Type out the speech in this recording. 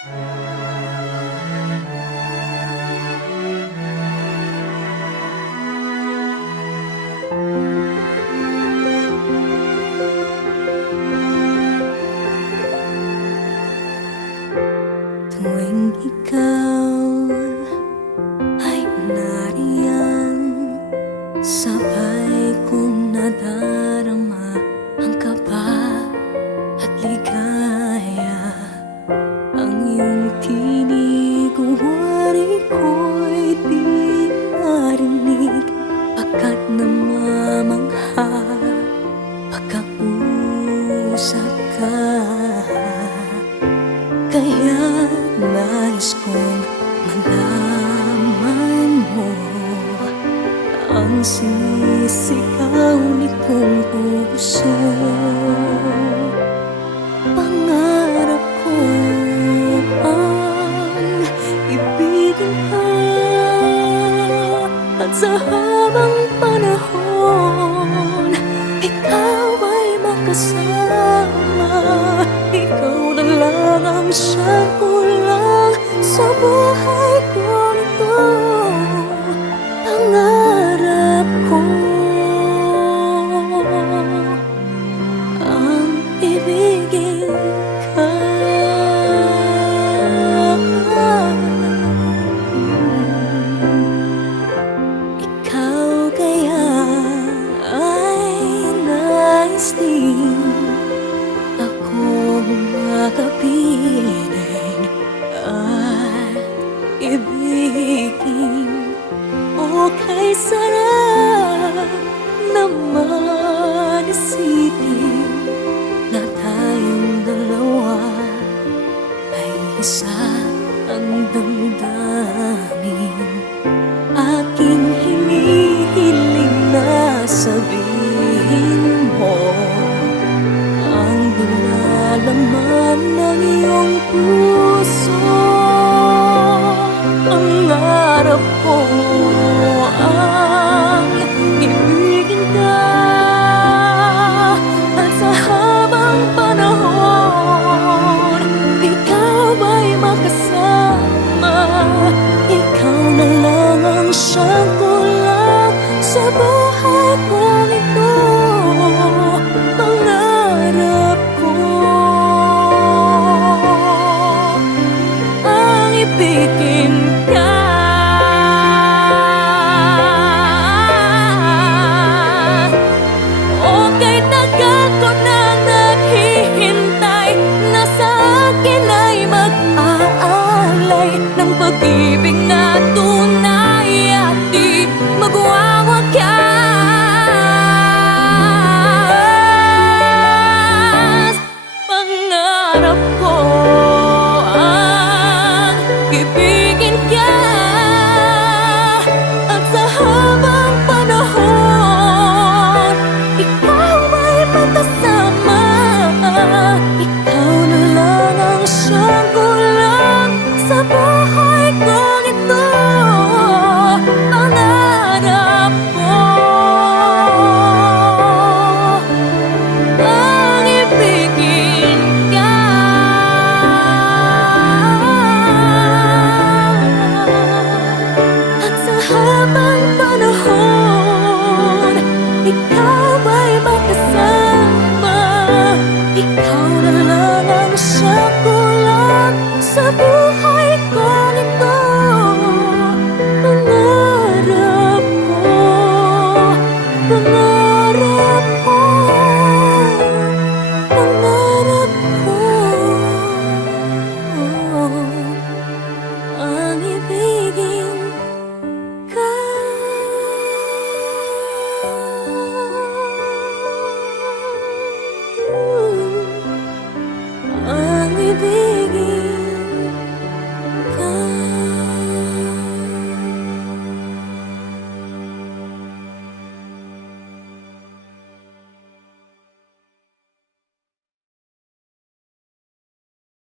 Tuwing ikaw ay nariyan, sabay kong nadarama ang kaba at ligaya. Ang iyong tinig, wari ko'y di narinig, pagkat namamangha pagkausap ka. Kaya nais kong malaman mo ang sinisigaw nitong puso. Pangarap ko ang ibigin ka, at sa habang panahon ikaw ay makasama. Ikaw na lang ang siyang kulang sa buhay ko nito. Pangarap ko ang ibigin ka. Ikaw kaya ay nais din akong makapiling at ibigin. O kay sarap naman isipin na tayong dalawa ay isa ang damdamin. Aking hinihiling na sabihin mo ang nilalaman ng iyong puso. Pangarap ko ang ibigin ka, at sa habang panahon ikaw ay makasama. Ikaw na lang ang siyang kulang sa buhay ko nito. Pangarap ko ang ibigin ka. Okay, tagal ko nang naghihintay na sa akin ay mag-aalay ng pag-ibig